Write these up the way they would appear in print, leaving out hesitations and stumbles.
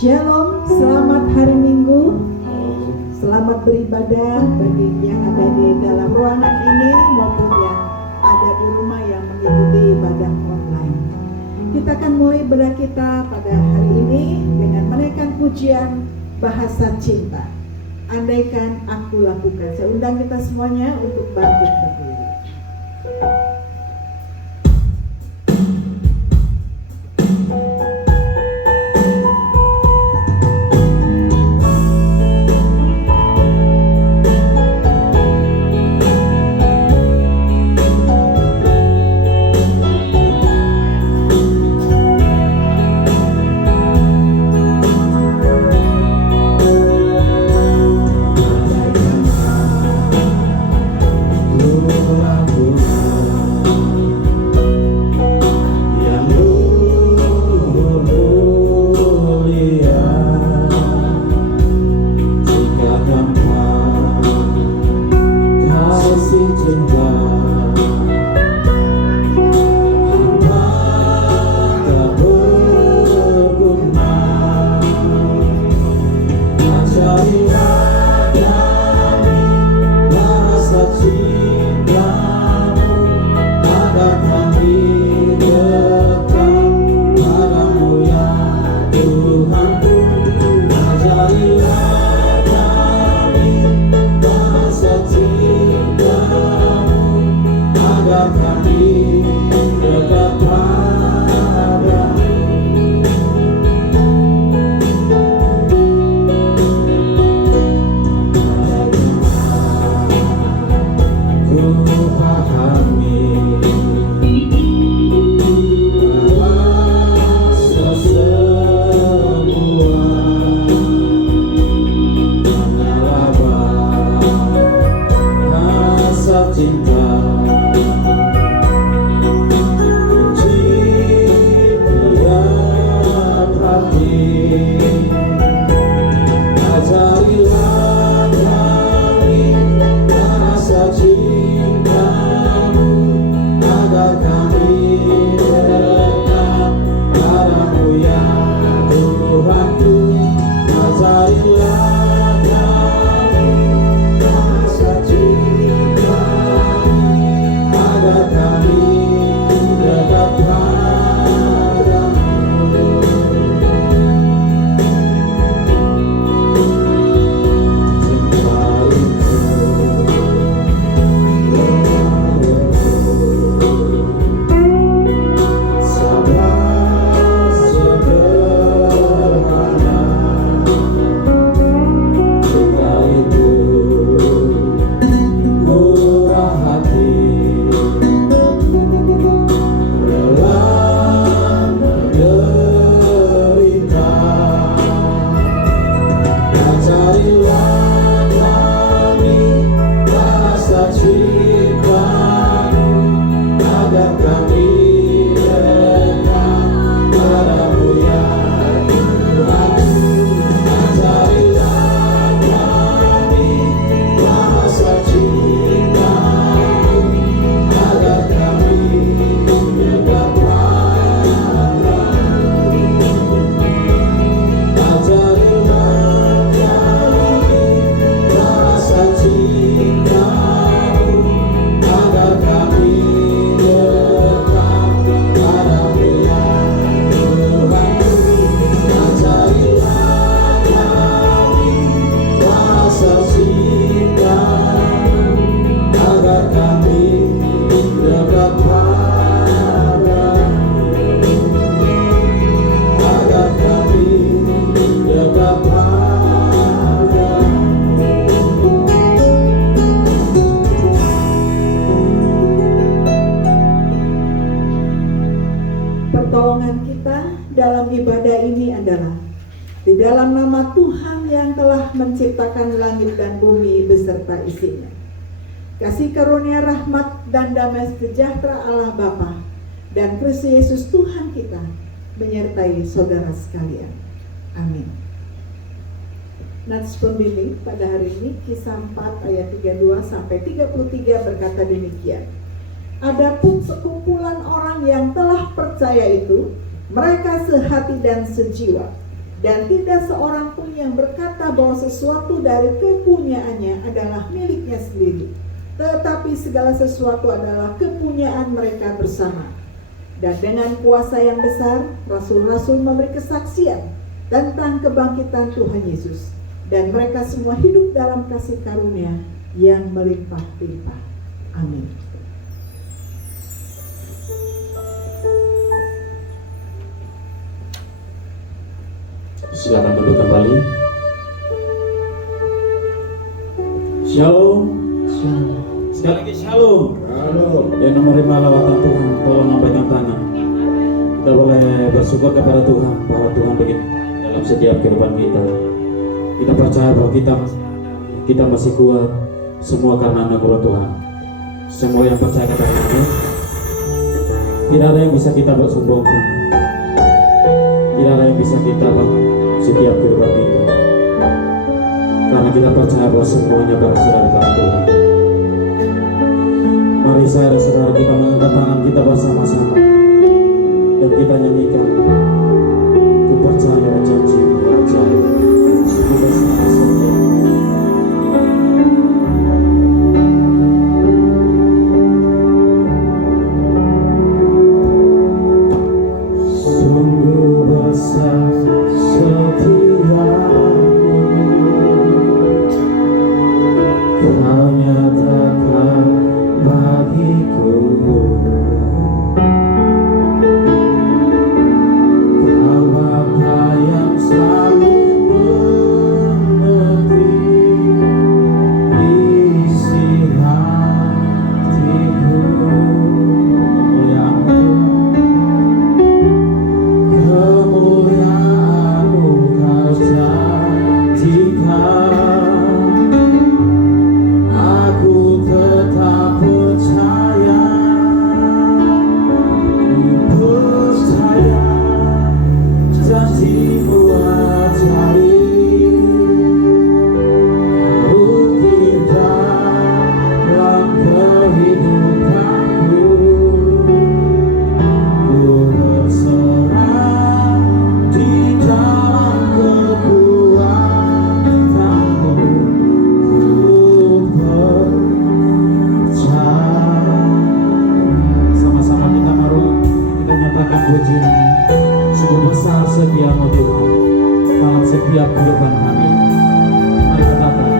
Shalom, selamat hari Minggu. Selamat beribadah bagi yang ada di dalam ruangan ini maupun yang ada di rumah yang mengikuti ibadah online. Kita akan mulai ibadah kita pada hari ini dengan menaikkan pujian bahasa cinta. Andaikan aku lakukan. Saya undang kita semuanya untuk bangkit berdiri. Kasih karunia rahmat dan damai sejahtera Allah Bapa dan Kristus Yesus Tuhan kita menyertai saudara sekalian. Amin. Nats pembimbing pada hari ini Kisah 4 ayat 32 sampai 33 berkata demikian. Adapun sekumpulan orang yang telah percaya itu, mereka sehati dan sejiwa, Dan tidak seorang pun yang berkata bahwa sesuatu dari kepunyaannya adalah miliknya sendiri, tetapi segala sesuatu adalah kepunyaan mereka bersama. Dan dengan kuasa yang besar, rasul-rasul memberi kesaksian tentang kebangkitan Tuhan Yesus. Dan mereka semua hidup dalam kasih karunia yang melimpah-limpah. Amin. Silakan duduk kembali. Shalom. Sekali lagi shalom. Yang menerima lawatan Tuhan, tolong lambaikan tangan. Kita boleh bersyukur kepada Tuhan bahwa Tuhan begitu dalam setiap kehidupan kita. Kita percaya bahwa kita masih kuat, semua karena anugerah Tuhan. Semua yang percaya kepada Tuhan, tidak ada yang bisa kita bersombongkan. Tidak ada yang bisa kita setiap kehidupan kita, karena kita percaya bahwa semuanya berasal dari Tuhan. Mari saudara-saudara kita mengangkat tangan kita bersama-sama dan kita nyanyikan, ku percaya janji-Mu ajaib, ku bersama setia. Sungguh besar setiamu, Kau nyatakan bagiku. Kau Bapa yang selalu mengerti isi hatiku. Kemuliaan-Mu Kau janjikan. Aku tetap percaya, ku percaya janji-Mu ajaib, bukti dalam kehidupanku. Ku berserah di dalam kekuatan-Mu. Sama-sama kita nyatakan pujian. Sungguh besar setiamu Tuhan dalam setiap kehidupan kami. Mari katakan,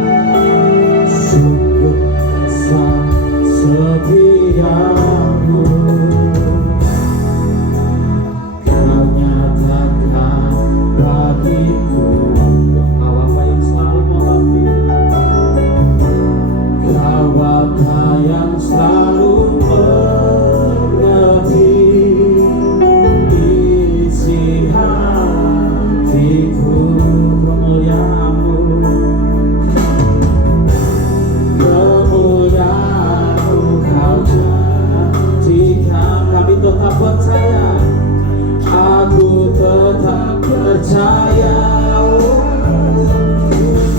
sungguh besar setiamu, Kau nyatakan bagiku. Kau Bapa yang selalu mengerti, Kau Bapa yang selalu mengerti isi hatiku. Kemuliaan-Mu, kemuliaan-Mu Kau janjikan. Kami tetap percaya, aku tetap percaya,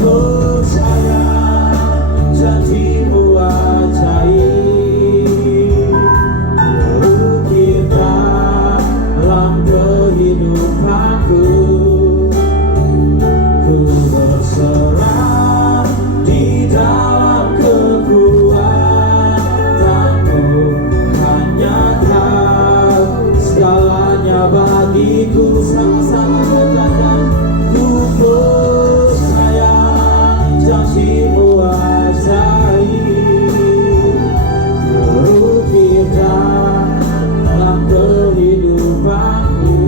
percaya janji-Mu ajaib, bukti dalam kehidupanku. Ku berserah di dalam kekuatan-Mu. Hanya Kau segalanya bagiku. Sama-sama katakan, ku percaya janji-Mu ajaib, bukti dalam kehidupanku.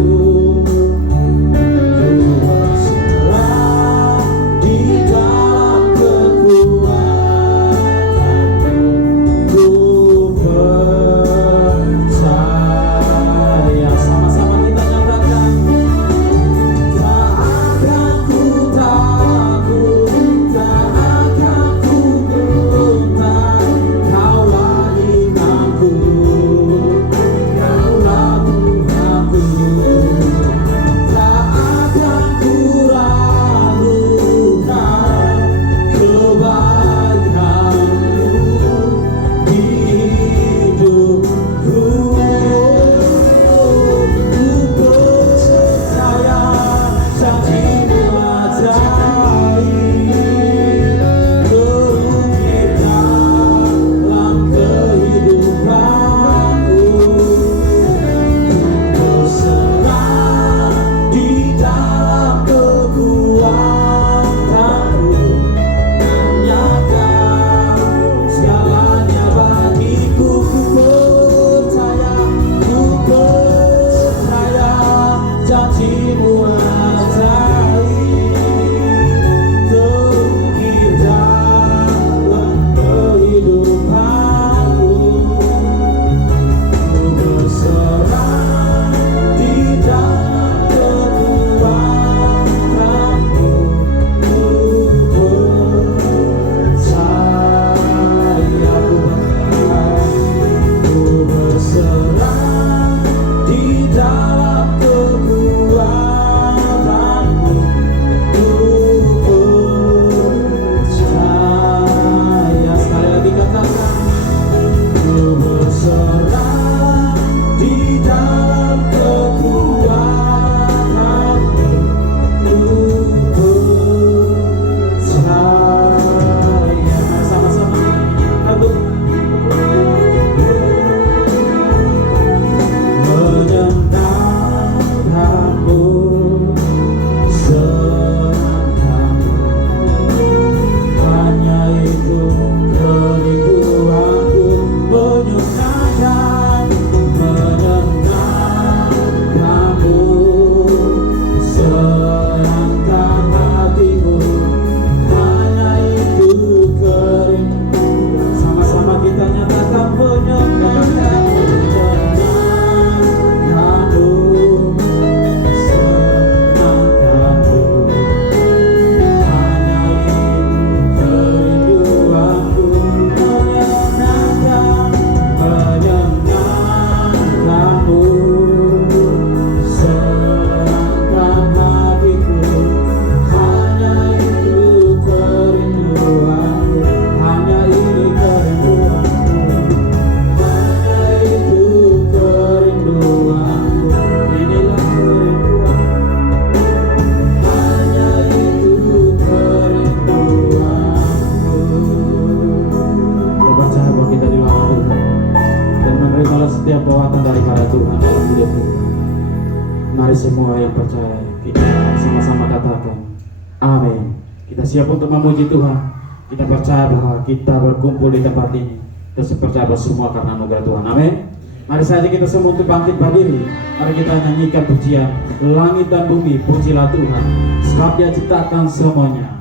Mari semua yang percaya kita sama-sama katakan amin. Kita siap untuk memuji Tuhan. Kita percaya bahwa kita berkumpul di tempat ini, kita percaya bahwa semua karena anugerah Tuhan. Amin. Mari saja kita semua untuk bangkit berdiri. Mari kita nyanyikan pujian langit dan bumi, pujilah Tuhan, sebab Dia ciptakan semuanya.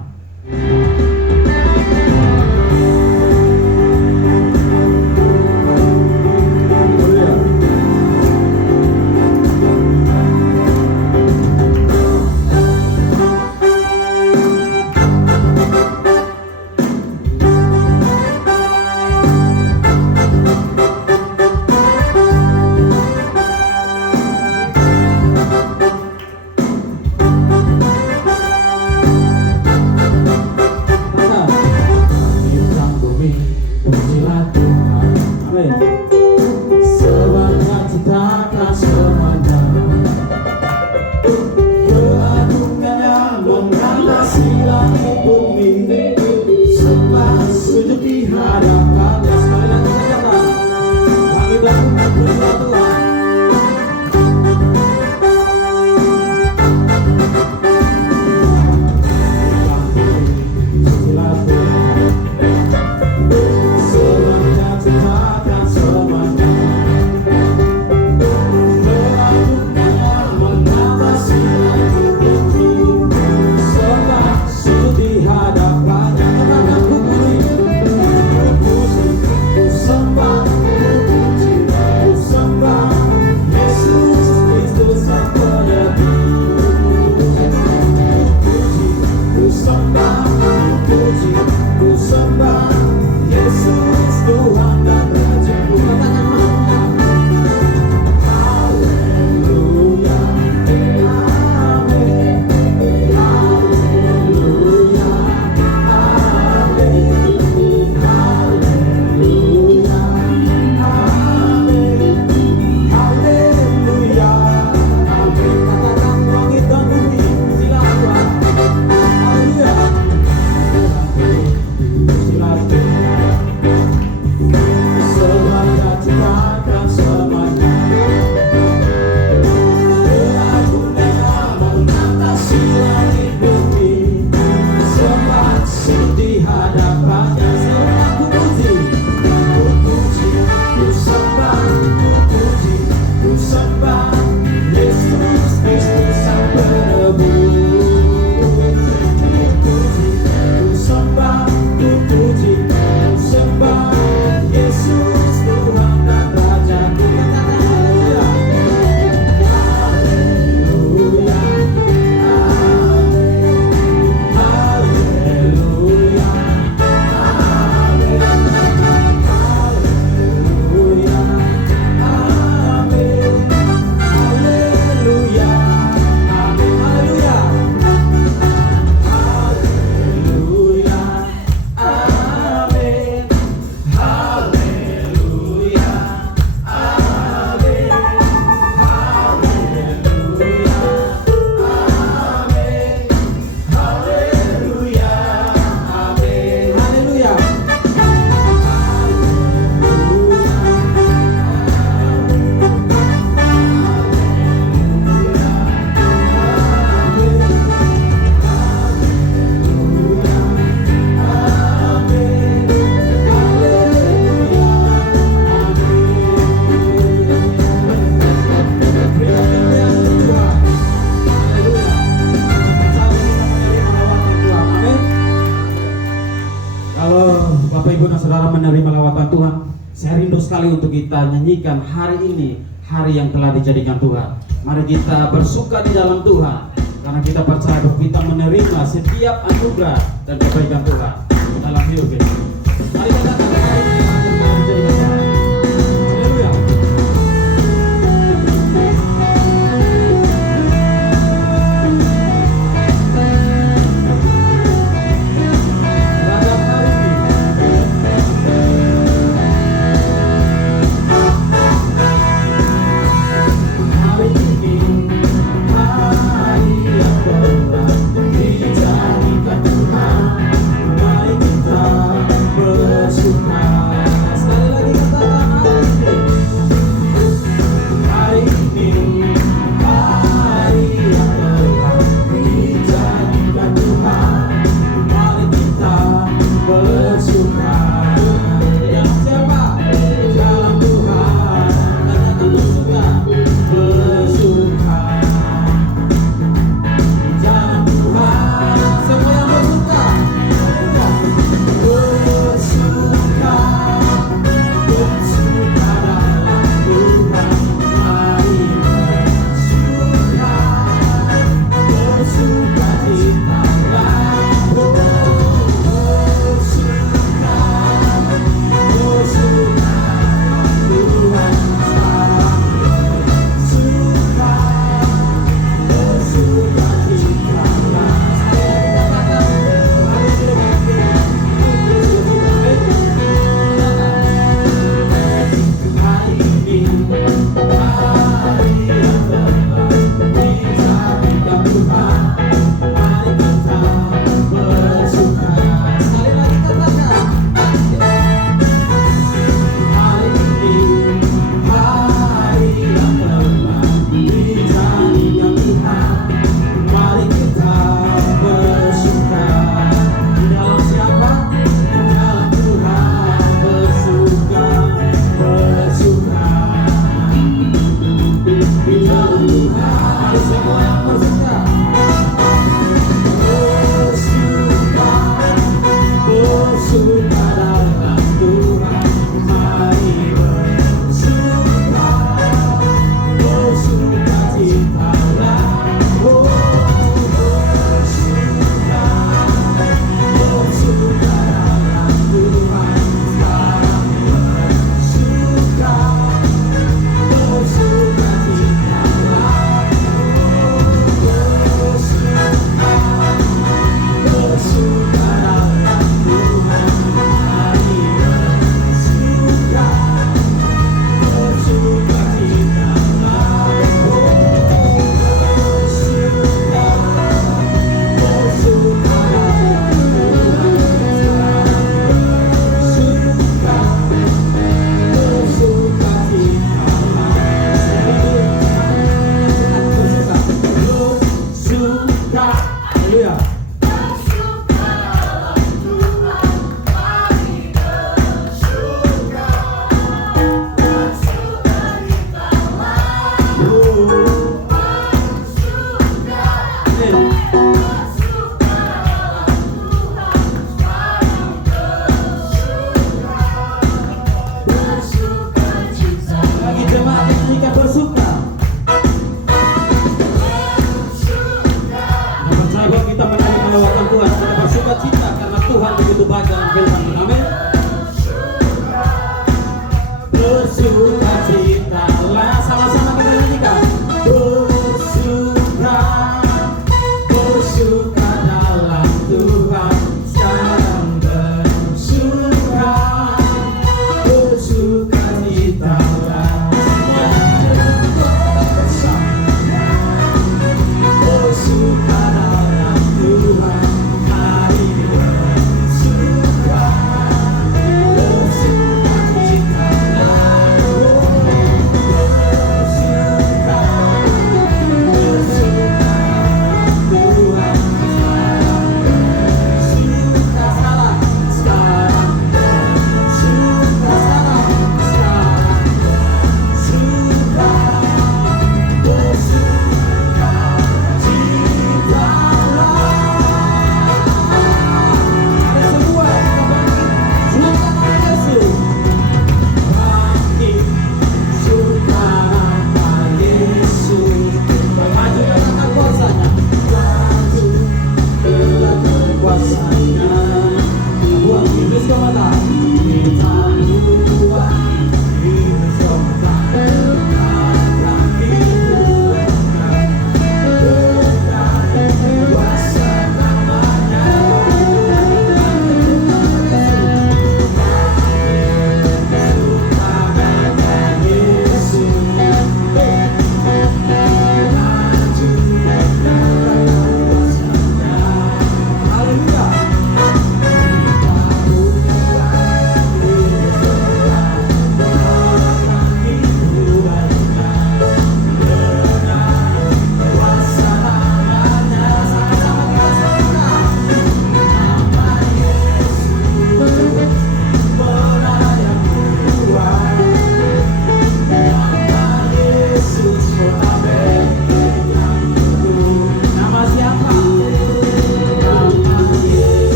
Menerima lawatan Tuhan, saya rindu sekali untuk kita nyanyikan hari ini, hari yang telah dijadikan Tuhan. Mari kita bersuka di dalam Tuhan, karena kita percaya bahwa kita menerima setiap anugerah dan kebaikan Tuhan dalam hidup kita. Mari kita katakan hari ini telah dijadikan Tuhan. Haleluya. Bersyukur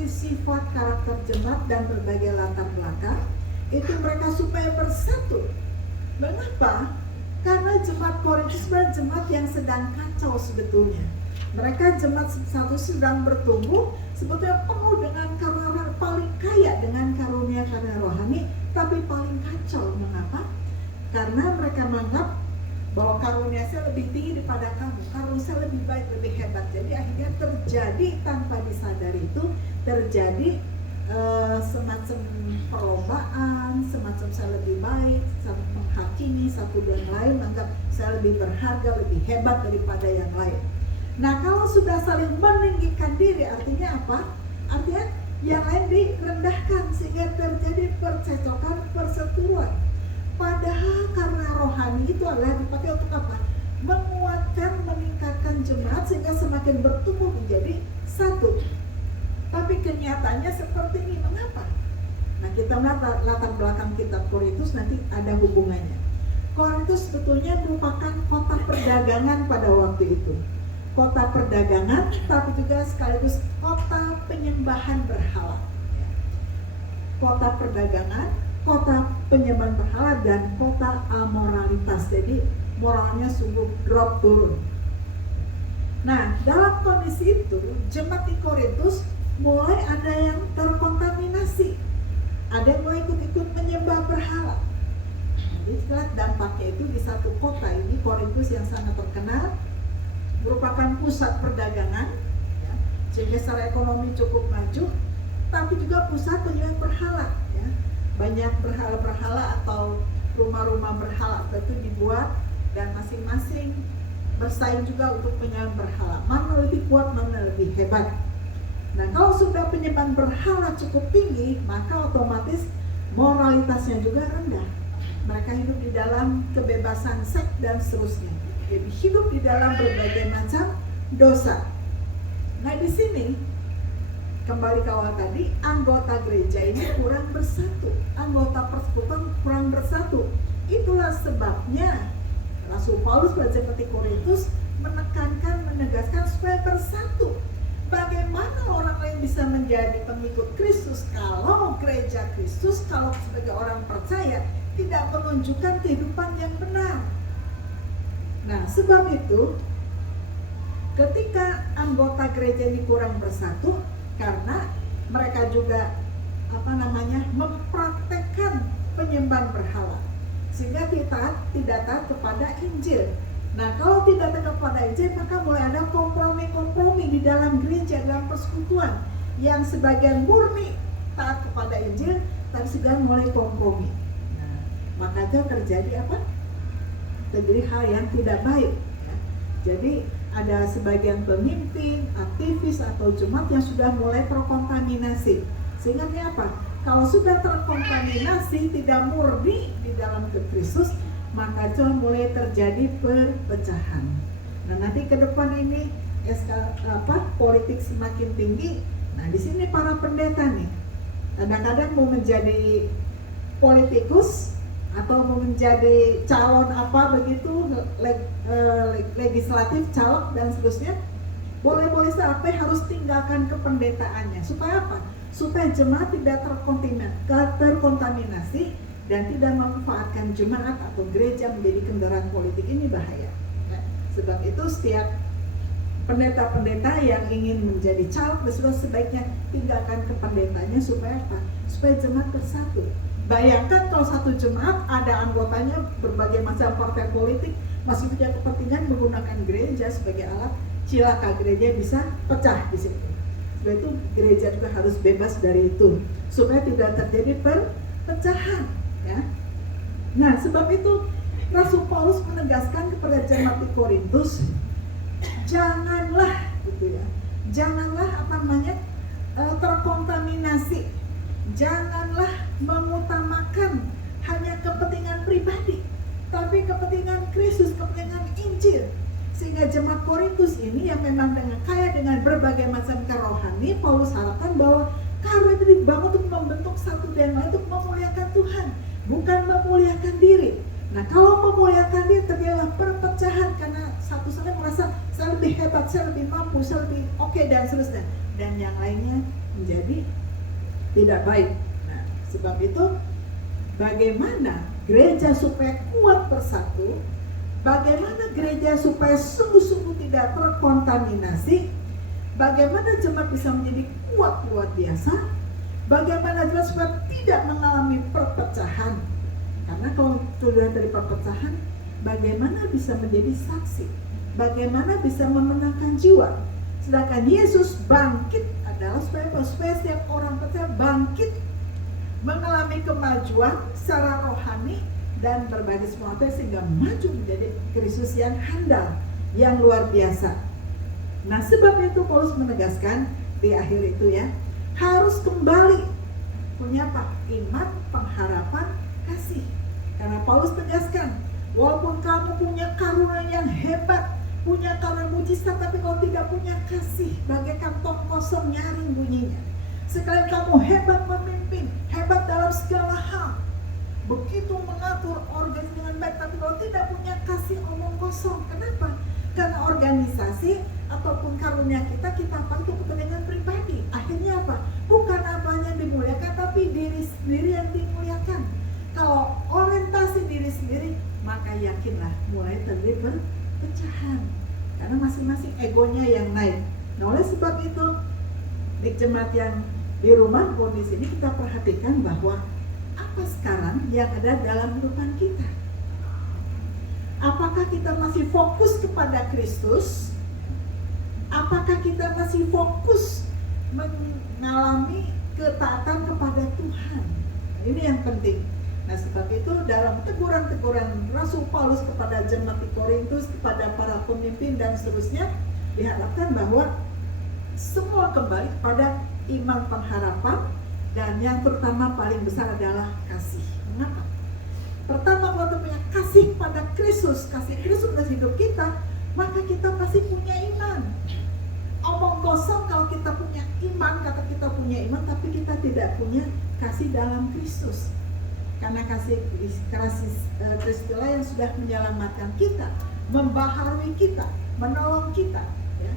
informasi sifat karakter jemaat dan berbagai latar belakang, itu mereka supaya bersatu. Mengapa? Karena jemaat Korintus adalah jemaat yang sedang kacau sebetulnya. Mereka jemaat satu sedang bertumbuh, sebetulnya penuh dengan karunia, paling kaya dengan karunia rohani, tapi paling kacau. Mengapa? Karena mereka menganggap bahwa karunia saya lebih tinggi daripada kamu, karunia saya lebih baik, lebih hebat. Jadi akhirnya terjadi tanpa disadari itu terjadi semacam perlombaan, semacam saya lebih baik, saling menghakimi satu dan lain, menganggap saya lebih berharga, lebih hebat daripada yang lain. Nah, kalau sudah saling meninggikan diri, artinya apa? Artinya yang lain direndahkan sehingga terjadi percecokan, perseteruan. Padahal karena rohani itu adalah dipakai untuk apa? Menguatkan, meningkatkan jemaat sehingga semakin bertumbuh menjadi satu. Tapi kenyataannya seperti ini. Mengapa? Nah, kita melihat latar belakang kitab Korintus nanti ada hubungannya. Korintus sebetulnya merupakan kota perdagangan pada waktu itu. Kota perdagangan, tapi juga sekaligus kota penyembahan berhala. Kota perdagangan, kota penyembahan berhala, dan kota amoralitas. Jadi moralnya sungguh drop turun. Nah, dalam kondisi itu, jemaat di Korintus mulai ada yang terkontaminasi. Ada yang mulai ikut-ikut menyembah berhala. Jadi setelah dampaknya itu di satu kota ini, Korintus yang sangat terkenal, merupakan pusat perdagangan, ya, sehingga secara ekonomi cukup maju, tapi juga pusat penyembah berhala. Ya. Banyak berhala-berhala atau rumah-rumah berhala itu dibuat dan masing-masing bersaing juga untuk penyembah berhala. Mana lebih kuat, mana lebih hebat. Nah, kalau sudah penyembahan berhala cukup tinggi, maka otomatis moralitasnya juga rendah. Mereka hidup di dalam kebebasan seks dan seterusnya. Jadi hidup di dalam berbagai macam dosa. Nah, di sini kembali ke awal tadi, anggota gereja ini kurang bersatu, anggota persekutuan kurang bersatu. Itulah sebabnya Rasul Paulus pada jemaat Korintus menekankan, menegaskan supaya bersatu. Bagaimana orang lain bisa menjadi pengikut Kristus kalau gereja Kristus, kalau sebagai orang percaya tidak menunjukkan kehidupan yang benar? Nah, sebab itu ketika anggota gereja ini kurang bersatu karena mereka juga mempraktekkan penyembahan berhala, sehingga tidak taat kepada Injil. Nah, kalau tidak taat kepada Injil, maka mulai ada kompromi-kompromi di dalam gereja, dalam persekutuan, yang sebagian murni taat kepada Injil, tapi sebagian mulai kompromi. Nah, maka itu terjadi apa? Terjadi hal yang tidak baik. Ya. Jadi ada sebagian pemimpin, aktivis atau jemaat yang sudah mulai terkontaminasi. Sehingga apa? Kalau sudah terkontaminasi, tidak murni di dalam Kristus, maka itu mulai terjadi perpecahan. Nah, nanti ke depan ini politik semakin tinggi. Nah, di sini para pendeta nih kadang-kadang mau menjadi politikus atau mau menjadi calon begitu, legislatif, caleg dan seterusnya, boleh-boleh sampai harus tinggalkan kependetaannya. Supaya apa? Supaya jemaat tidak terkontaminasi dan tidak memanfaatkan jemaat atau gereja menjadi kendaraan politik. Ini bahaya. Nah, sebab itu setiap pendeta-pendeta yang ingin menjadi caleg sebaiknya tinggalkan kependetaannya supaya apa? Supaya jemaat bersatu. Bayangkan kalau satu jemaat ada anggotanya berbagai macam partai politik, masih punya kepentingan menggunakan gereja sebagai alat, cilaka gereja bisa pecah di situ. Sebab itu gereja juga harus bebas dari itu supaya tidak terjadi perpecahan. Ya. Nah, sebab itu Rasul Paulus menegaskan kepada jemaat di Korintus, janganlah terkontaminasi, janganlah mengutamakan hanya kepentingan pribadi, tapi kepentingan Kristus, kepentingan Injil. Sehingga jemaat Korintus ini yang memang kaya dengan berbagai macam kerohani, Paulus harapkan bahwa karunia itu dibangun untuk membentuk satu dan lain untuk memuliakan Tuhan, bukan memuliakan diri. Nah, kalau memuliakan diri terjadilah perpecahan karena satu sama merasa saya lebih hebat, saya lebih mampu, saya lebih oke dan seterusnya, dan yang lainnya menjadi tidak baik. Nah, sebab itu bagaimana gereja supaya kuat bersatu, bagaimana gereja supaya sungguh-sungguh tidak terkontaminasi, bagaimana jemaat bisa menjadi kuat luar biasa, bagaimana jemaat supaya tidak mengalami perpecahan. Karena kalau sudah dari perpecahan, bagaimana bisa menjadi saksi, bagaimana bisa memenangkan jiwa. Sedangkan Yesus bangkit adalah supaya setiap orang percaya bangkit, mengalami kemajuan secara rohani dan berbagi semua sehingga maju menjadi Kristus yang handal, yang luar biasa. Nah, sebab itu Paulus menegaskan di akhir itu ya, harus kembali punya apa? Iman, pengharapan, kasih. Karena Paulus tegaskan, walaupun kamu punya karunia yang hebat, punya karunia mujizat, tapi kalau tidak punya kasih, bagaikan tong kosong nyaring bunyinya. Sekali kamu hebat memimpin, hebat dalam segala hal, begitu mengatur organisasi dengan baik, tapi kalau tidak punya kasih, omong kosong. Kenapa? Karena organisasi ataupun karunia kita pakai untuk kepentingan pribadi. Akhirnya apa? Bukan apanya yang dimuliakan, tapi diri sendiri yang dimuliakan. Kalau orientasi diri sendiri, maka yakinlah mulai terjadi perpecahan. Karena masing-masing egonya yang naik. Nah, oleh sebab itu, di jemaat yang di rumah pun di sini kita perhatikan bahwa apa sekarang yang ada dalam kehidupan kita. Apakah kita masih fokus kepada Kristus? Apakah kita masih fokus mengalami ketaatan kepada Tuhan? Ini yang penting. Nah, sebab itu dalam teguran-teguran Rasul Paulus kepada jemaat di Korintus, kepada para pemimpin dan seterusnya, diharapkan bahwa semua kembali kepada iman, pengharapan, dan yang terutama paling besar adalah kasih. Mengapa? Pertama, kalau kita punya kasih pada Kristus, kasih Kristus dalam hidup kita, maka kita pasti punya iman. Omong kosong kalau kita punya iman, kata kita punya iman, tapi kita tidak punya kasih dalam Kristus. Karena kasih Kristus yang sudah menyelamatkan kita, membaharui kita, menolong kita, ya.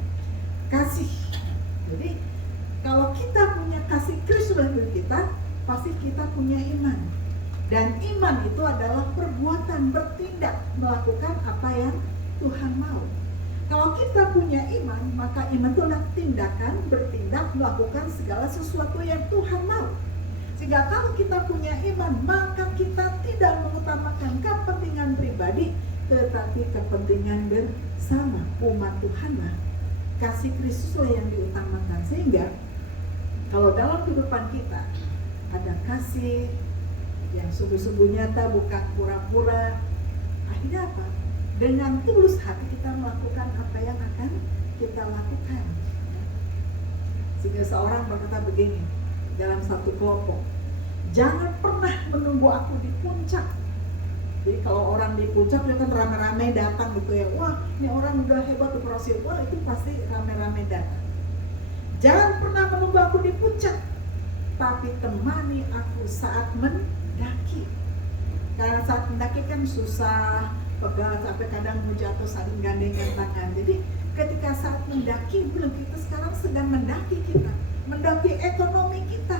Kasih. Jadi kalau kita punya kasih Kristus dalam hidup kita, pasti kita punya iman. Dan iman itu adalah perbuatan, bertindak, melakukan apa yang Tuhan mau. Kalau kita punya iman, maka iman itu adalah tindakan, bertindak, melakukan segala sesuatu yang Tuhan mau. Sehingga kalau kita punya iman, maka kita tidak mengutamakan kepentingan pribadi, tetapi kepentingan bersama umat Tuhan lah. Kasih Kristus lah yang diutamakan. Sehingga kalau dalam kehidupan kita ada kasih yang sungguh-sungguh nyata, bukan pura-pura, akhirnya apa? Dengan tulus hati kita melakukan apa yang akan kita lakukan. Sehingga seorang berkata begini dalam satu kelompok, jangan pernah menunggu aku di puncak. Jadi kalau orang di puncak dia kan rame-rame datang gitu ya, wah ini orang udah hebat berhasil, wah itu pasti rame-rame datang. Jangan pernah menunggu aku di puncak, tapi temani aku saat mendaki. Karena saat mendaki kan susah, pegal sampai kadang mau jatuh saling gandengan tangan. Jadi ketika saat mendaki, belum kita sekarang sedang mendaki kita, mendaki ekonomi kita.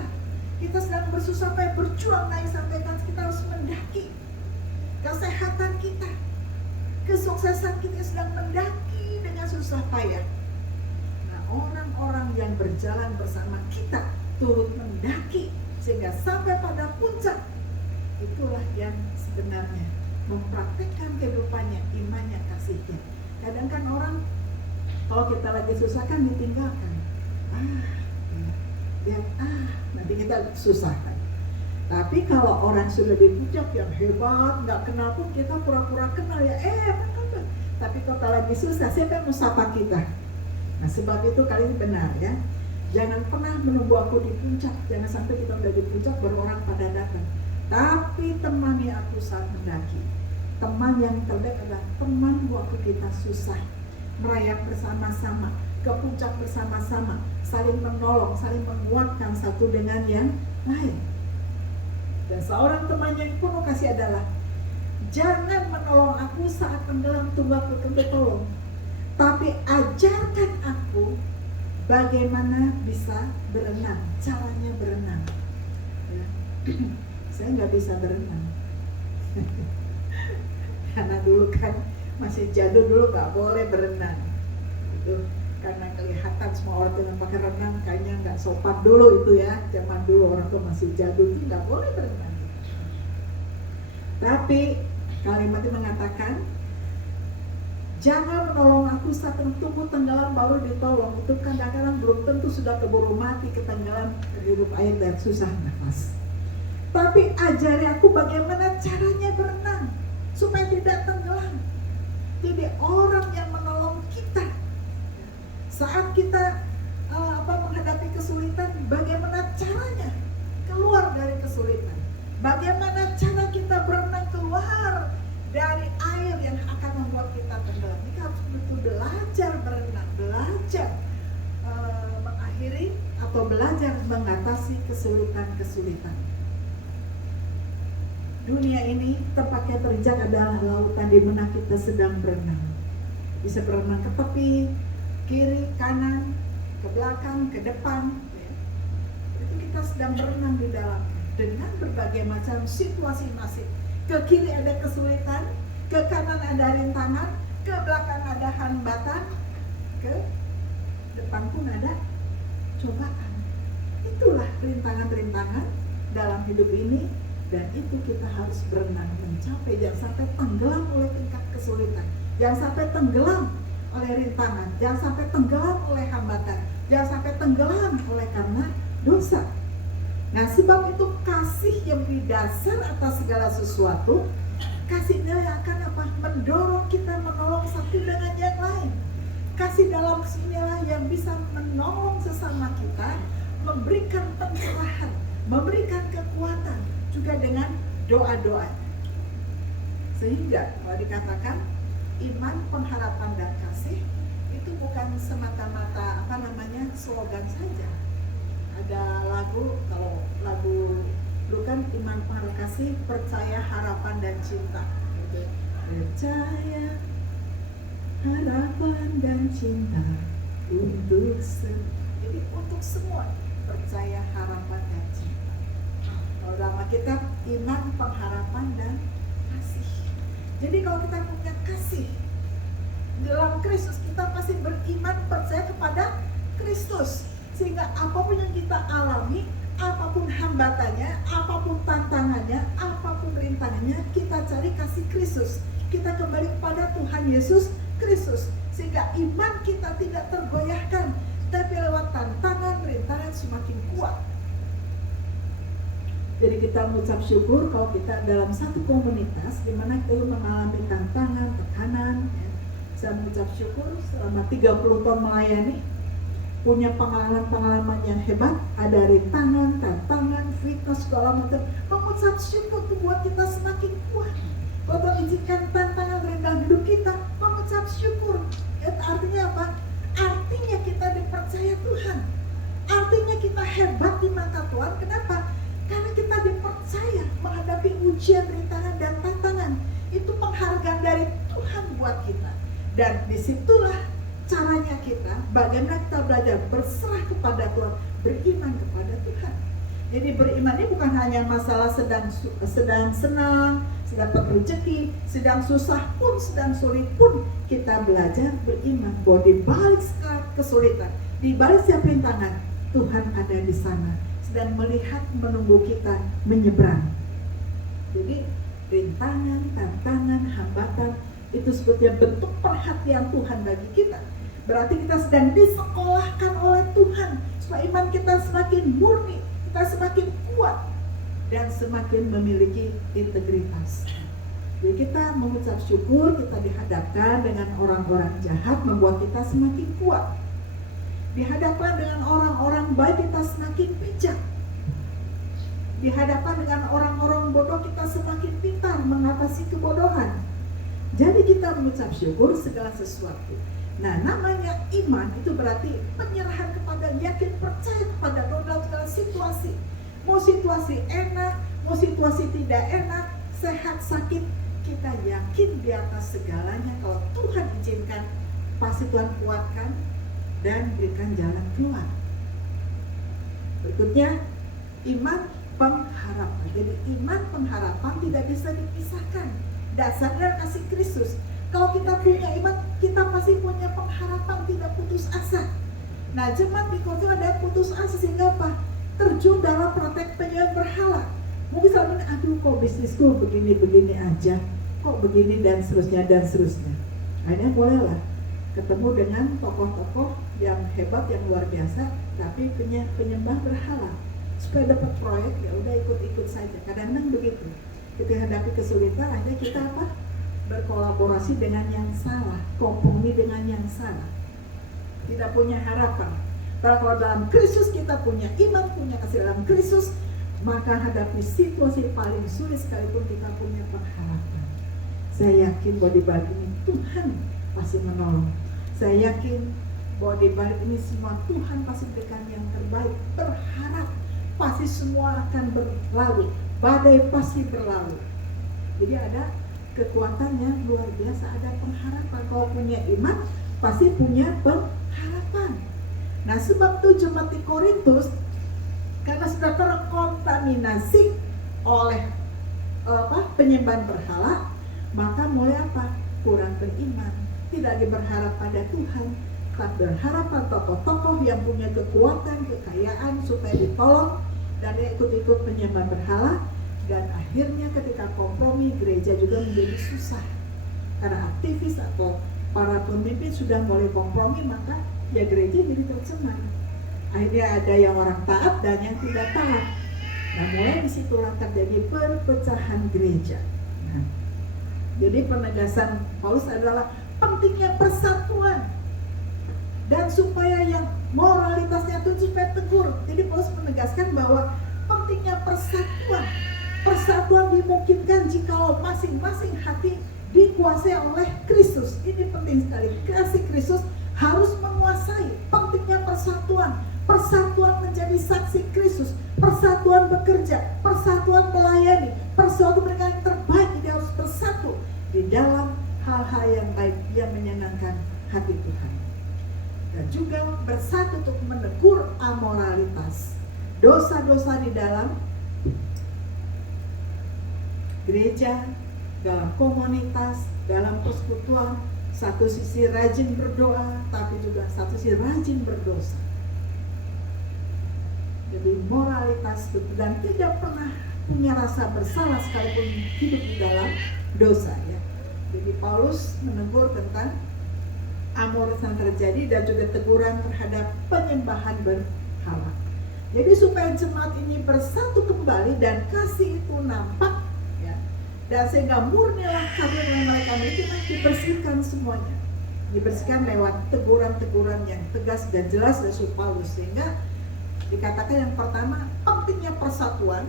Kita sedang bersusah payah berjuang naik sampai kan kita harus mendaki. Kesehatan kita, kesuksesan kita sedang mendaki dengan susah payah. Nah, orang-orang yang berjalan bersama kita turut mendaki sehingga sampai pada puncak, itulah yang sebenarnya mempraktikkan kehidupannya, imannya, kasihnya. Kadang kan orang kalau kita lagi susah kan ditinggalkan, nanti kita susah kan. Tapi kalau orang sudah di puncak yang hebat, nggak kenal pun kita pura-pura kenal ya, apa kabar? Tapi kalau lagi susah, siapa yang mau sapa kita? Nah, sebab itu kali ini benar ya. Jangan pernah menunggu aku di puncak. Jangan sampai kita udah di puncak baru orang pada datang. Tapi temani aku saat mendaki. Teman yang terbaik adalah teman waktu kita susah, merayap bersama-sama, ke puncak bersama-sama, saling menolong, saling menguatkan satu dengan yang lain. Dan seorang teman yang penuh kasih adalah, jangan menolong aku saat tenggelam, tunggu aku tentu tolong, tapi ajarkan aku bagaimana bisa berenang, caranya berenang. Ya. Saya nggak bisa berenang. Karena dulu kan masih jadul, dulu nggak boleh berenang. Itu karena kelihatan semua orang yang pakai renang kayaknya nggak sopan dulu itu ya. Zaman dulu orang tuh masih jadul, itu nggak boleh berenang. Tapi kalimat itu mengatakan, jangan menolong aku saat tunggu tenggelam baru ditolong. Itu kadang-kadang belum tentu sudah keburu mati, ketenggelam, terhirup air dan susah nafas. Tapi ajari aku bagaimana caranya berenang supaya tidak tenggelam. Jadi orang yang menolong kita saat kita menghadapi kesulitan, bagaimana caranya keluar dari kesulitan. Bagaimana cara kita berenang keluar dari air yang akan membuat kita tenggelam. Kita harus betul belajar berenang, belajar mengakhiri atau belajar mengatasi kesulitan-kesulitan. Dunia ini tempatnya terjal adalah lautan di mana kita sedang berenang. Bisa berenang ke tepi, kiri, kanan, ke belakang, ke depan. Ya. Itu kita sedang berenang di dalam dengan berbagai macam situasi masing. Ke kiri ada kesulitan, ke kanan ada rintangan, ke belakang ada hambatan, ke depan pun ada cobaan. Itulah rintangan-rintangan dalam hidup ini, dan itu kita harus berenang mencapai. Jangan sampai tenggelam oleh tingkat kesulitan, jangan sampai tenggelam oleh rintangan, jangan sampai tenggelam oleh hambatan, jangan sampai tenggelam oleh karena dosa. Nah, sebab itu kasih yang di dasar atas segala sesuatu, kasihnya yang akan mendorong kita menolong satu dengan yang lain. Kasih dalam sinilah yang bisa menolong sesama kita, memberikan pencerahan, memberikan kekuatan, juga dengan doa-doa. Sehingga kalau dikatakan iman, pengharapan, dan kasih itu bukan semata-mata slogan saja. Ada lagu, kalau lagu dulu kan iman, pengharapan, kasih, percaya, harapan, dan cinta gitu. Percaya, harapan, dan cinta untuk jadi untuk semua, percaya, harapan, dan cinta. Kalau dalam kitab iman, pengharapan, dan kasih. Jadi kalau kita punya kasih dalam Kristus, kita pasti beriman, percaya kepada Kristus, sehingga apapun yang kita alami, apapun hambatannya, apapun tantangannya, apapun rintangannya, kita cari kasih Kristus. Kita kembali kepada Tuhan Yesus Kristus, sehingga iman kita tidak tergoyahkan, tapi lewat tantangan, rintangan semakin kuat. Jadi kita mengucap syukur kalau kita dalam satu komunitas di mana kita mengalami tantangan, tekanan. Ya. Saya mengucap syukur selama 30 tahun melayani, punya pengalaman-pengalaman yang hebat, ada rintangan, tantangan, fitnah, segala macam. Mengucap syukur itu buat kita semakin kuat. Kalau Tuhan izinkan tantangan rendah hidup kita, mengucap syukur. Itu artinya apa? Artinya kita dipercaya Tuhan. Artinya kita hebat di mata Tuhan. Kenapa? Karena kita dipercaya menghadapi ujian, rintangan, dan tantangan. Itu penghargaan dari Tuhan buat kita. Dan disitulah caranya kita, bagaimana kita belajar berserah kepada Tuhan, beriman kepada Tuhan. Jadi beriman ini bukan hanya masalah sedang senang, sedang dapat rezeki, sedang susah pun, sedang sulit pun, kita belajar beriman bahwa di balik kesulitan, di balik setiap rintangan, Tuhan ada di sana, sedang melihat, menunggu kita menyeberang. Jadi rintangan, tantangan, hambatan itu sebetulnya bentuk perhatian Tuhan bagi kita. Berarti kita sedang disekolahkan oleh Tuhan supaya iman kita semakin murni, kita semakin kuat, dan semakin memiliki integritas. Jadi kita mengucap syukur, kita dihadapkan dengan orang-orang jahat membuat kita semakin kuat. Dihadapkan dengan orang-orang baik, kita semakin bijak. Dihadapkan dengan orang-orang bodoh, kita semakin pintar mengatasi kebodohan. Jadi kita mengucap syukur segala sesuatu. Nah, namanya iman itu berarti penyerahan kepada, yakin, percaya kepada Tuhan dalam segala situasi. Mau situasi enak, mau situasi tidak enak, sehat, sakit, kita yakin di atas segalanya. Kalau Tuhan izinkan, pasti Tuhan kuatkan, dan berikan jalan keluar. Berikutnya, iman pengharapan. Jadi iman pengharapan tidak bisa dipisahkan. Dasarnya kasih Kristus. Kalau kita punya iman, kita pasti punya pengharapan, tidak putus asa. Nah, jemaat di kota ada putus asa sehingga apa? Terjun dalam praktek penyembah berhala. Mungkin selalu, aduh kok bisnisku begini-begini aja, kok begini dan seterusnya dan seterusnya. Akhirnya bolehlah ketemu dengan tokoh-tokoh yang hebat, yang luar biasa, tapi penyembah berhala. Supaya dapat proyek, ya udah ikut-ikut saja. Kadang-kadang begitu. Ketika hadapi kesulitan, akhirnya kita apa? Berkolaborasi dengan yang salah, kompromi dengan yang salah. Tidak punya harapan. Kalau dalam Kristus kita punya iman, punya kasih dalam Kristus, maka hadapi situasi paling sulit sekalipun kita punya pengharapan. Saya yakin bahwa di balik ini Tuhan pasti menolong. Saya yakin bahwa di balik ini semua Tuhan pasti berikan yang terbaik. Berharap pasti semua akan berlalu, badai pasti berlalu. Jadi ada kekuatannya luar biasa, ada pengharapan. Kalau punya iman pasti punya pengharapan. Nah, sebab itu jemaat di Korintus karena sudah terkontaminasi oleh penyembahan berhala, maka mulai apa? Kurang beriman, tidak lagi berharap pada Tuhan, tak berharap pada tokoh-tokoh yang punya kekuatan, kekayaan supaya ditolong, dan dia ikut-ikut penyembahan berhala. Dan akhirnya ketika kompromi, gereja juga menjadi susah karena aktivis atau para pemimpin sudah mulai kompromi, maka ya gereja jadi tercemar. Akhirnya ada yang orang taat dan yang tidak taat. Nah, mulai disitulah terjadi perpecahan gereja. Nah, jadi penegasan Paulus adalah pentingnya persatuan dan supaya yang moralitasnya itu supaya tegur. Jadi Paulus menegaskan bahwa pentingnya persatuan. Persatuan dimungkinkan jika masing-masing hati dikuasai oleh Kristus. Ini penting sekali. Kasih Kristus harus menguasai. Pentingnya persatuan. Persatuan menjadi saksi Kristus. Persatuan bekerja. Persatuan melayani. Persatuan memberikan yang terbaik. Jadi harus bersatu di dalam hal-hal yang baik yang menyenangkan hati Tuhan. Dan juga bersatu untuk menegur amoralitas. Dosa-dosa di dalam gereja, dalam komunitas, dalam persekutuan. Satu sisi rajin berdoa, tapi juga satu sisi rajin berdosa. Jadi moralitas dan tidak pernah punya rasa bersalah sekalipun hidup di dalam dosa, ya. Jadi Paulus menegur tentang amoralitas yang terjadi dan juga teguran terhadap penyembahan berhala. Jadi supaya jemaat ini bersatu kembali dan kasih itu nampak, dan sehingga murnilah karya yang mereka miliki dibersihkan semuanya, dibersihkan lewat teguran-teguran yang tegas dan jelas dari Paulus. Sehingga dikatakan yang pertama pentingnya persatuan,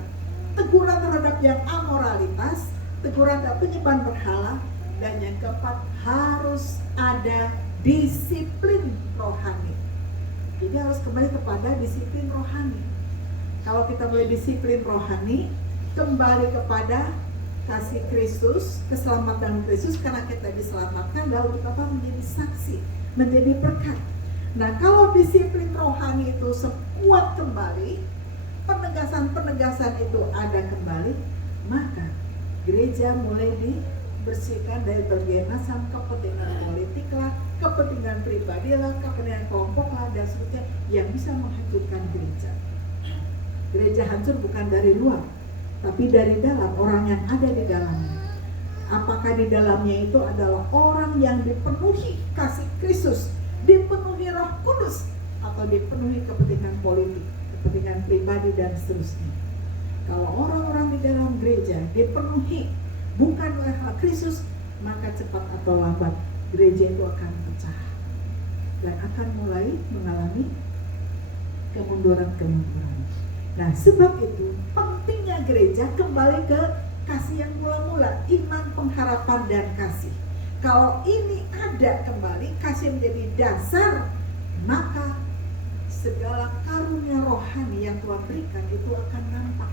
teguran terhadap yang amoralitas, teguran terhadap penyembahan berhala, dan yang keempat harus ada disiplin rohani. Jadi harus kembali kepada disiplin rohani. Kalau kita mulai disiplin rohani, kembali kepada kasih Kristus, keselamatan Kristus, karena kita diselamatkan lalu kita menjadi saksi, menjadi berkat. Nah, kalau disiplin rohani itu sekuat kembali, penegasan-penegasan itu ada kembali, maka gereja mulai dibersihkan dari berbagai macam kepentingan politik lah, kepentingan pribadi lah, kepentingan kelompok lah, dan sebagainya yang bisa menghancurkan gereja. Gereja hancur bukan dari luar, tapi dari dalam, orang yang ada di dalamnya. Apakah di dalamnya itu adalah orang yang dipenuhi kasih Kristus, dipenuhi Roh Kudus, atau dipenuhi kepentingan politik, kepentingan pribadi dan seterusnya. Kalau orang-orang di dalam gereja dipenuhi bukan oleh hal Kristus, maka cepat atau lambat gereja itu akan pecah dan akan mulai mengalami kemunduran-kemunduran. Nah, sebab itu pentingnya gereja kembali ke kasih yang mula-mula, iman, pengharapan, dan kasih. Kalau ini ada kembali, kasih menjadi dasar, maka segala karunia rohani yang Tuhan berikan itu akan nampak.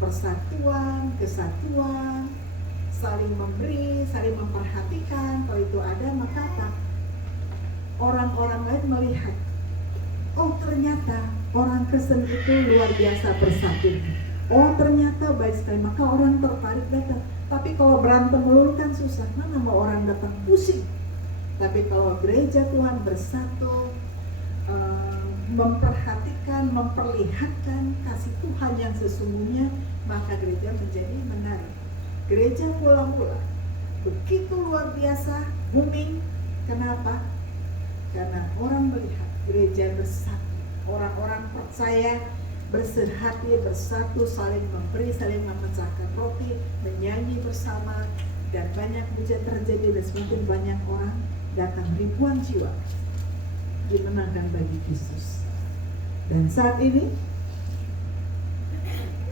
Persatuan, kesatuan, saling memberi, saling memperhatikan. Kalau itu ada, maka apa? Orang-orang lain melihat oh ternyata orang Kristen itu luar biasa bersatu. Oh ternyata baik sekali, maka orang tertarik datang. Tapi kalau berantem melulu kan susah, mana mau orang datang, pusing. Tapi kalau gereja Tuhan bersatu, memperhatikan, memperlihatkan kasih Tuhan yang sesungguhnya, maka gereja menjadi menarik. Gereja mula-mula begitu luar biasa, booming. Kenapa? Karena orang melihat gereja bersatu, orang-orang percaya bersehati, bersatu, saling memberi, saling memecahkan roti, menyanyi bersama, dan banyak mujizat terjadi dan semakin banyak orang datang, ribuan jiwa dimenangkan bagi Kristus. Dan saat ini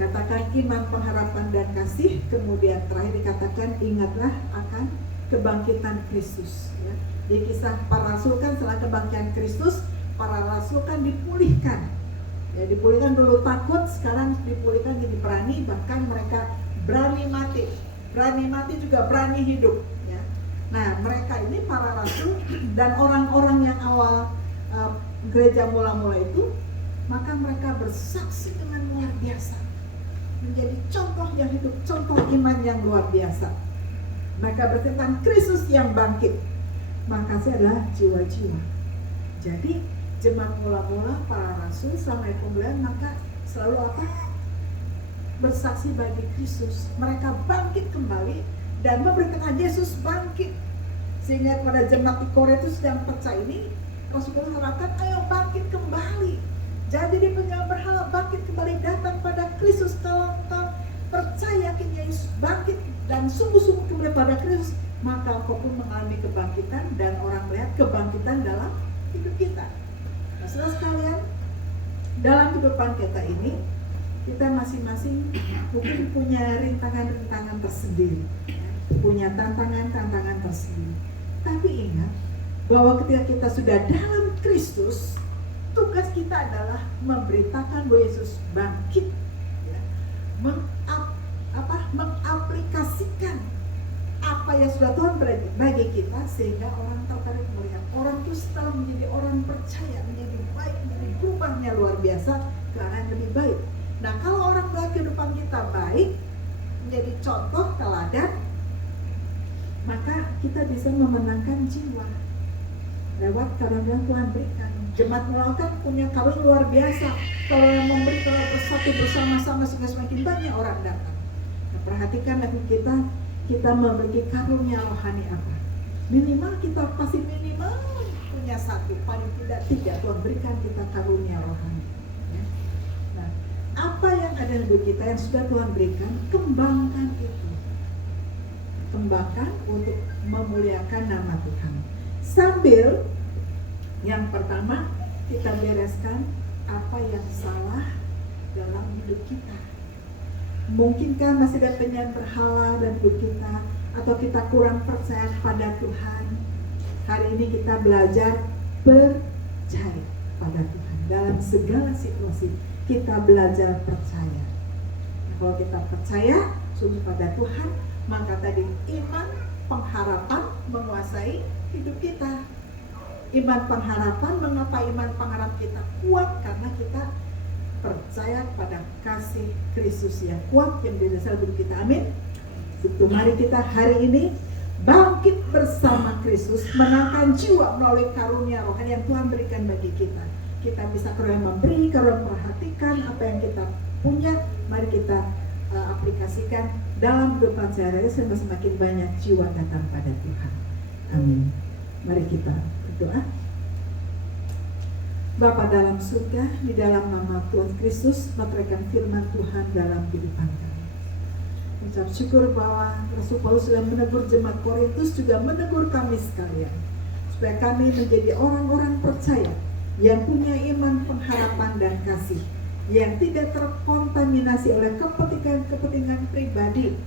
katakan iman, pengharapan, dan kasih. Kemudian terakhir dikatakan ingatlah akan kebangkitan Kristus, ya. Di kisah para rasul kan setelah kebangkitan Kristus, para rasul kan dipulihkan, ya, dipulihkan dulu takut, sekarang dipulihkan jadi berani, bahkan mereka berani mati juga berani hidup, ya. Nah mereka ini para rasul dan orang-orang yang awal gereja mula-mula itu, maka mereka bersaksi dengan luar biasa, menjadi contoh yang hidup, contoh iman yang luar biasa. Mereka berkata Kristus yang bangkit, maka saya adalah jiwa-jiwa. Jadi jemaat mula-mula para rasul selama pembelian, maka selalu apa? Bersaksi bagi Kristus. Mereka bangkit kembali dan memberitakan Yesus bangkit, sehingga pada jemaat di Korintus yang percaya ini, Rasulullah harapkan ayo bangkit kembali. Jadi di penyembah berhala bangkit kembali, datang pada Kristus. Kalau engkau percaya yakin Yesus bangkit dan sungguh-sungguh kembali pada Kristus, maka engkau pun mengalami kebangkitan dan orang melihat kebangkitan dalam hidup kita. Nah, saudara sekalian, dalam kehidupan kita ini, kita masing-masing mungkin punya rintangan-rintangan tersendiri, punya tantangan-tantangan tersendiri. Tapi ingat bahwa ketika kita sudah dalam Kristus, tugas kita adalah memberitakan bahwa Yesus bangkit, ya. Mengaplikasikan apa yang sudah Tuhan bagi kita, sehingga orang tertarik melihat orang itu setelah menjadi orang percaya, menjadi baik, menjadi berubahnya luar biasa ke arah yang lebih baik. Nah kalau orang melihat kehidupan kita baik, menjadi contoh teladan, maka kita bisa memenangkan jiwa lewat karunia Tuhan berikan. Jemaat mula kan punya karunia luar biasa. Kalau yang memberi, kalau bersatu bersama-sama, sehingga semakin banyak orang datang. Nah, perhatikan lagi kita memiliki karunia rohani apa? Minimal kita pasti minimal punya satu, paling tidak tiga. Tuhan berikan kita karunia rohani, ya. Nah, apa yang ada di hidup kita yang sudah Tuhan berikan, kembangkan itu. Kembangkan untuk memuliakan nama Tuhan. Sambil yang pertama kita bereskan apa yang salah dalam hidup kita. Mungkinkah masih ada penyembah berhala dalam hidup kita, atau kita kurang percaya kepada Tuhan? Hari ini kita belajar percaya pada Tuhan. Dalam segala situasi kita belajar percaya. Nah, kalau kita percaya sungguh pada Tuhan, maka tadi iman, pengharapan menguasai hidup kita. Iman pengharapan, mengapa iman pengharapan kita kuat? Karena kita percaya pada kasih Kristus yang kuat yang didasar hidup kita. Amin. Itu mari kita hari ini bangkit bersama Kristus, menangkan jiwa melalui karunia rohani yang Tuhan berikan bagi kita. Kita bisa karunia memberi, karunia memperhatikan apa yang kita punya. Mari kita aplikasikan dalam kehidupan sehari-hari sehingga semakin banyak jiwa datang pada Tuhan. Amin. Mari kita berdoa. Bapa dalam surga, di dalam nama Tuhan Kristus, meteraikan firman Tuhan dalam kehidupan kami. Ucap syukur bahwa Rasul Paulus sudah menegur jemaat Korintus, juga menegur kami sekalian, supaya kami menjadi orang-orang percaya yang punya iman, pengharapan, dan kasih, yang tidak terkontaminasi oleh kepentingan pribadi,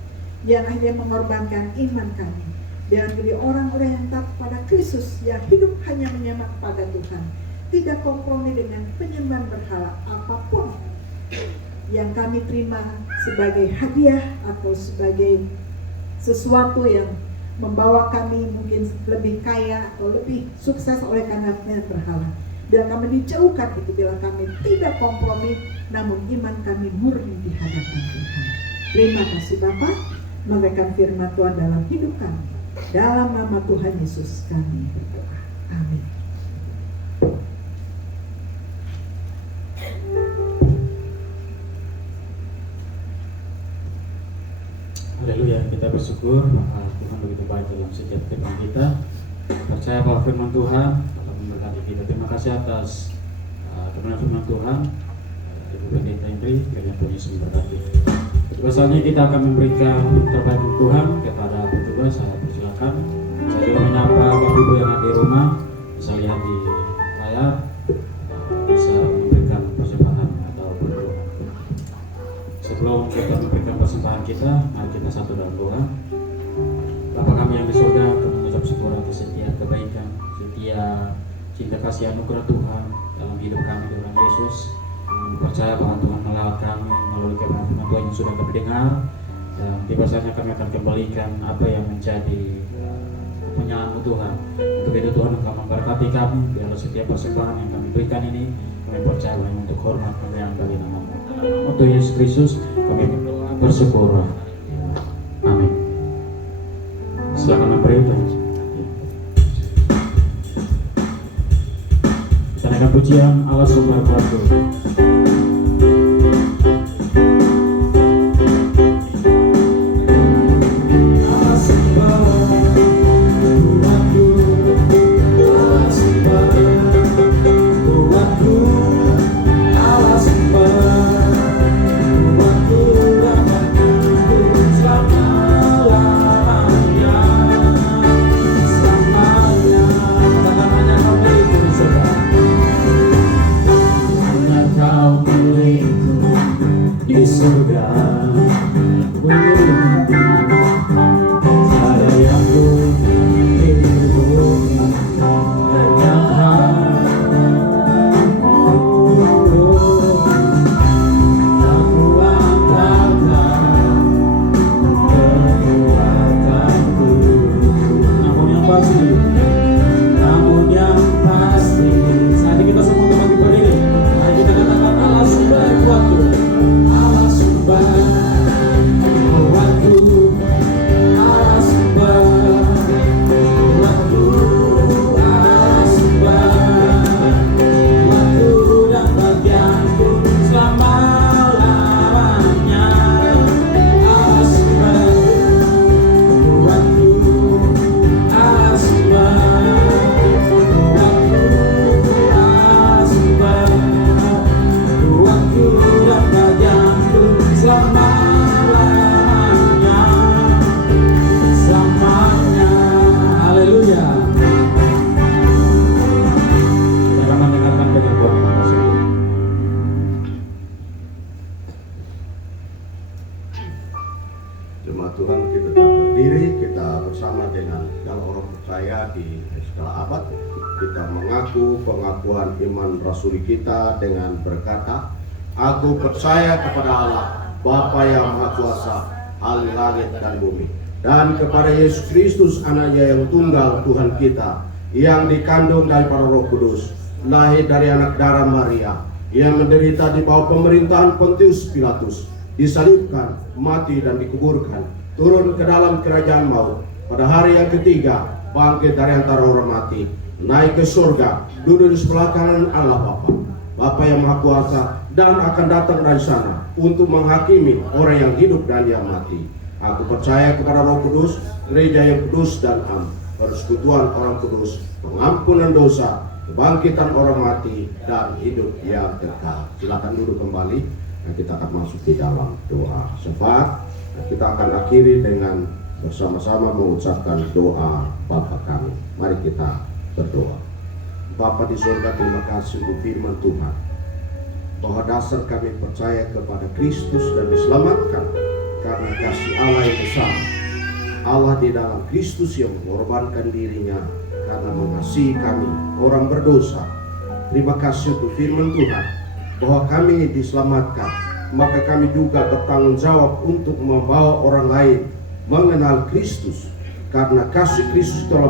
yang akhirnya mengorbankan iman kami, dan menjadi orang-orang yang taat pada Kristus, yang hidup hanya menyemak pada Tuhan, tidak kompromi dengan penyembahan berhala apapun yang kami terima sebagai hadiah atau sebagai sesuatu yang membawa kami mungkin lebih kaya atau lebih sukses oleh karena penyembahan berhala. bila kami dijauhkan itu, bila kami tidak kompromi, namun iman kami murni di hadapan Tuhan. Terima kasih Bapa, memberikan firman Tuhan dalam hidup kami. Dalam nama Tuhan Yesus kami berdoa. Amin. Haleluya, kita bersyukur bahwa Tuhan begitu baik dalam setiap firman kita. Percaya bahwa firman Tuhan akan memberkati kita. Terima kasih atas kebenaran firman Tuhan. Ibu Pendeta Indri, kiranya Tuhan Yesus memberkati. Biasanya kita akan memberikan terbaik untuk Tuhan kepada petugas. Saya persilakan. Saya juga menyapa Bapak Ibu yang ada di rumah, bisa lihat di layar, bisa memberikan persembahan atau berdoa. Sebelum kita memberikan persembahan kita, mari kita satu dalam doa. Bapa kami yang di surga, kami mengucap syukur atas setiap kebaikan, setiap cinta kasih anugerah Tuhan dalam hidup kami Tuhan Yesus. Kami percaya bahwa Tuhan melawat kami melalui kebenaran firman Tuhan yang sudah kami dengar, dan tiba saatnya kami akan kembalikan apa yang menjadi kepunyaan Tuhan. Untuk itu Tuhan Engkau memberkati kami, biarlah setiap persembahan yang kami berikan ini kami percaya bahwa untuk hormat kemuliaan bagi nama-Mu. Untuk Yesus Kristus kami berdoa bersyukur. Amin. Silakan memberi Tuhan. Kita naikkan pujian Allah sumber kuasa. Jemaat Tuhan, kita tetap berdiri, kita bersama dengan segala orang percaya di segala abad. Kita mengaku pengakuan iman rasuli kita dengan berkata, aku percaya kepada Allah, Bapa yang Maha Kuasa, ahli langit dan bumi, dan kepada Yesus Kristus, anaknya yang tunggal Tuhan kita, yang dikandung daripada Roh Kudus, lahir dari anak darah Maria, yang menderita di bawah pemerintahan Pontius Pilatus, disalibkan, mati dan dikuburkan, turun ke dalam kerajaan maut, pada hari yang ketiga bangkit dari antara orang mati, naik ke surga, duduk di sebelah kanan Allah Bapa, Bapa yang Maha Kuasa, dan akan datang dari sana untuk menghakimi orang yang hidup dan yang mati. Aku percaya kepada Roh Kudus, gereja yang kudus dan am, persekutuan orang kudus, pengampunan dosa, kebangkitan orang mati, dan hidup yang kekal. Silakan duduk kembali, dan kita akan masuk di dalam doa syafaat. Kita akan akhiri dengan bersama-sama mengucapkan doa Bapa kami. Mari kita berdoa. Bapa di surga, terima kasih untuk firman Tuhan, bahwa dasar kami percaya kepada Kristus dan diselamatkan karena kasih Allah yang besar. Allah di dalam Kristus yang mengorbankan dirinya karena mengasihi kami orang berdosa. Terima kasih untuk firman Tuhan, bahwa kami diselamatkan, maka kami juga bertanggung jawab untuk membawa orang lain mengenal Kristus, karena kasih Kristus telah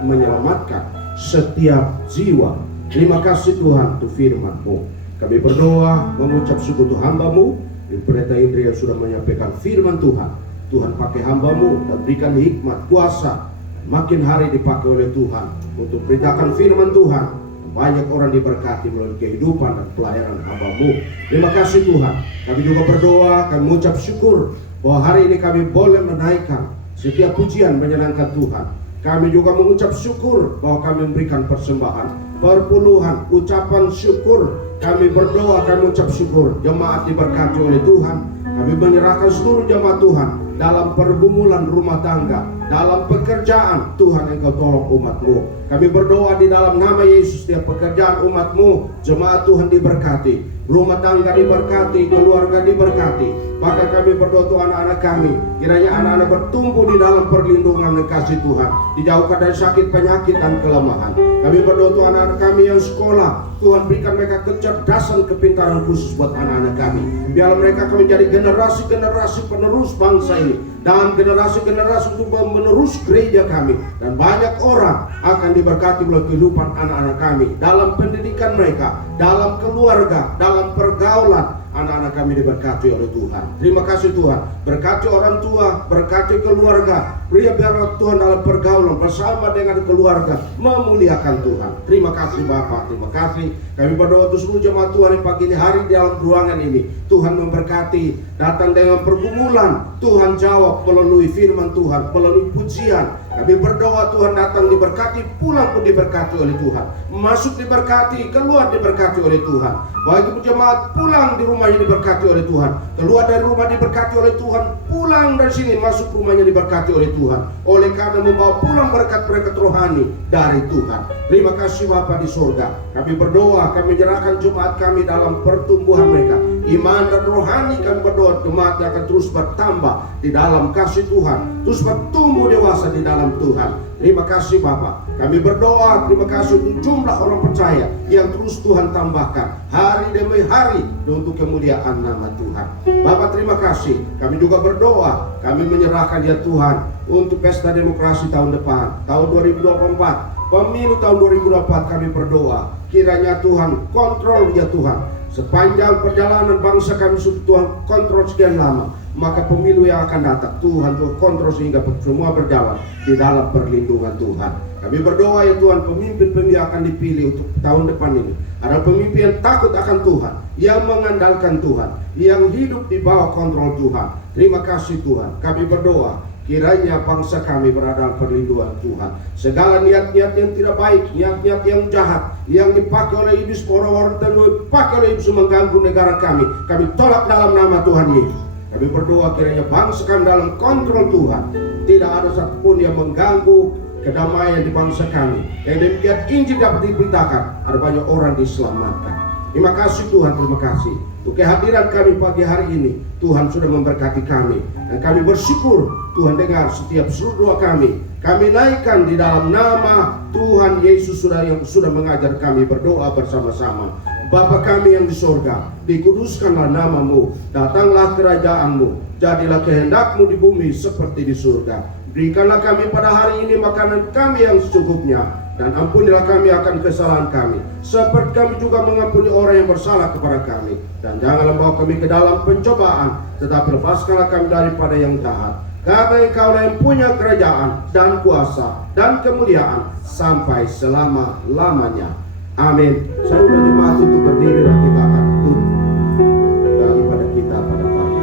menyelamatkan setiap jiwa Terima kasih Tuhan untuk firman-Mu. Kami berdoa mengucap syukur untuk hamba-Mu, Pendeta Indri yang sudah menyampaikan firman Tuhan. Tuhan pakai hamba-Mu dan berikan hikmat, kuasa, makin hari dipakai oleh Tuhan untuk beritakan firman Tuhan. Banyak orang diberkati melalui kehidupan dan pelayanan hamba-Mu. Terima kasih Tuhan. Kami juga berdoa, kami mengucap syukur bahwa hari ini kami boleh menaikkan setiap pujian menyenangkan Tuhan. Kami juga mengucap syukur bahwa kami memberikan persembahan, perpuluhan, ucapan syukur. Kami berdoa, kami mengucap syukur. Jemaat diberkati oleh Tuhan. Kami menyerahkan seluruh jemaat Tuhan dalam pergumulan rumah tangga, dalam pekerjaan. Tuhan Engkau tolong umat-Mu. Kami berdoa di dalam nama Yesus, setiap pekerjaan umat-Mu, jemaat Tuhan diberkati, rumah tangga diberkati, keluarga diberkati. Maka kami berdoa untuk anak-anak kami, kiranya anak-anak bertumbuh di dalam perlindungan dan kasih Tuhan, dijauhkan dari sakit, penyakit, dan kelemahan. Kami berdoa untuk anak-anak kami yang sekolah, Tuhan berikan mereka kecerdasan, kepintaran khusus buat anak-anak kami. Biar mereka akan menjadi generasi-generasi penerus bangsa ini, dan generasi-generasi untuk menerus gereja kami. Dan banyak orang akan diberkati melalui kehidupan anak-anak kami, dalam pendidikan mereka, dalam keluarga, dalam pergaulan. Anak-anak kami diberkati oleh Tuhan. Terima kasih Tuhan. Berkati orang tua, berkati keluarga. Biar Tuhan dalam pergaulan bersama dengan keluarga memuliakan Tuhan. Terima kasih Bapak, terima kasih. Kami berdoa untuk seluruh jemaat Tuhan yang pagi hari di dalam ruangan ini. Tuhan memberkati, datang dengan pergumulan, Tuhan jawab melalui firman Tuhan, melalui pujian. Kami berdoa Tuhan datang diberkati, pulang pun diberkati oleh Tuhan. Masuk diberkati, keluar diberkati oleh Tuhan. Bagi jemaat pulang di rumahnya diberkati oleh Tuhan, keluar dari rumah diberkati oleh Tuhan, pulang dari sini masuk rumahnya diberkati oleh Tuhan. Oleh karena membawa pulang berkat-berkat rohani dari Tuhan. Terima kasih Bapa di surga. Kami berdoa, kami menyerahkan jemaat kami dalam pertumbuhan mereka, iman dan rohani. Kami berdoa jemaat yang akan terus bertambah di dalam kasih Tuhan, terus bertumbuh dewasa di dalam Tuhan. Terima kasih Bapa. Kami berdoa, terima kasih untuk jumlah orang percaya yang terus Tuhan tambahkan hari demi hari untuk kemuliaan nama Tuhan. Bapa terima kasih. Kami juga berdoa, kami menyerahkan ya Tuhan untuk pesta demokrasi tahun depan, tahun 2024, pemilu tahun 2024. Kami berdoa, kiranya Tuhan kontrol ya Tuhan. Sepanjang perjalanan bangsa kami sudah Tuhan kontrol sekian lama, maka pemilu yang akan datang Tuhan kontrol sehingga semua berjalan di dalam perlindungan Tuhan. Kami berdoa ya Tuhan, pemimpin-pemimpin yang akan dipilih untuk tahun depan ini adalah pemimpin yang takut akan Tuhan, yang mengandalkan Tuhan, yang hidup di bawah kontrol Tuhan. Terima kasih Tuhan. Kami berdoa, kiranya bangsa kami berada dalam perlindungan Tuhan. Segala niat-niat yang tidak baik, niat-niat yang jahat, yang dipakai oleh iblis, orang-orang tertentu dipakai oleh iblis mengganggu negara kami tolak dalam nama Tuhan Yesus. Kami berdoa kiranya bangsa kami dalam kontrol Tuhan. Tidak ada satupun yang mengganggu kedamaian di bangsa kami. Yang demikian Injil dapat diberitakan, ada banyak orang diselamatkan. Terima kasih Tuhan, terima kasih untuk kehadiran kami pagi hari ini. Tuhan sudah memberkati kami, dan kami bersyukur Tuhan dengar setiap seluruh doa kami. Kami naikkan di dalam nama Tuhan Yesus yang sudah mengajar kami berdoa bersama-sama. Bapa kami yang di sorga, dikuduskanlah namamu, datanglah kerajaanmu, jadilah kehendakmu di bumi seperti di surga. Berikanlah kami pada hari ini makanan kami yang secukupnya, dan ampunilah kami akan kesalahan kami, seperti kami juga mengampuni orang yang bersalah kepada kami. Dan janganlah bawa kami ke dalam pencobaan, tetapi lepaskanlah kami daripada yang jahat. Karena Engkau yang punya kerajaan dan kuasa dan kemuliaan sampai selama-lamanya. Amin. Saya berjemaat untuk berdiri dan kita akan tutup daripada kita pada pagi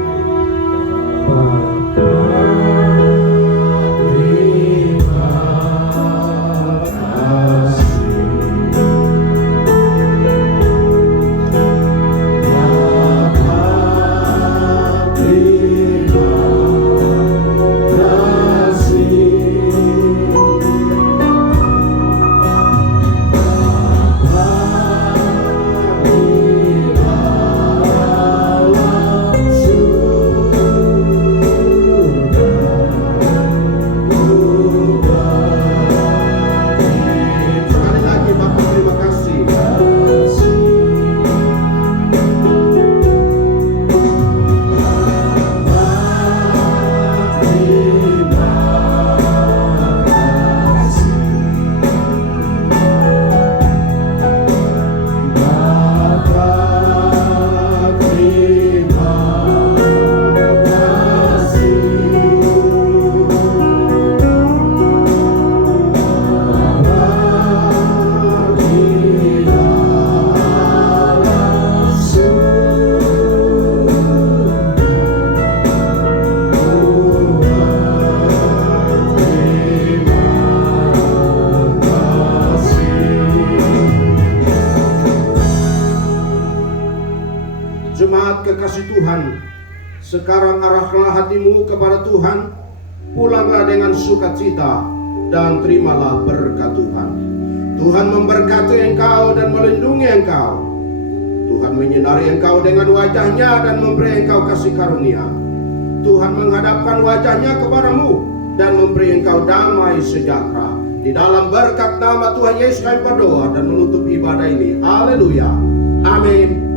Terima Sekarang arahkanlah hatimu kepada Tuhan, pulanglah dengan sukacita dan terimalah berkat Tuhan. Tuhan memberkati engkau dan melindungi engkau. Tuhan menyinari engkau dengan wajahnya dan memberi engkau kasih karunia. Tuhan menghadapkan wajahnya kepadamu dan memberi engkau damai sejahtera. Di dalam berkat nama Tuhan Yesus kami berdoa dan menutup ibadah ini. Haleluya. Amin.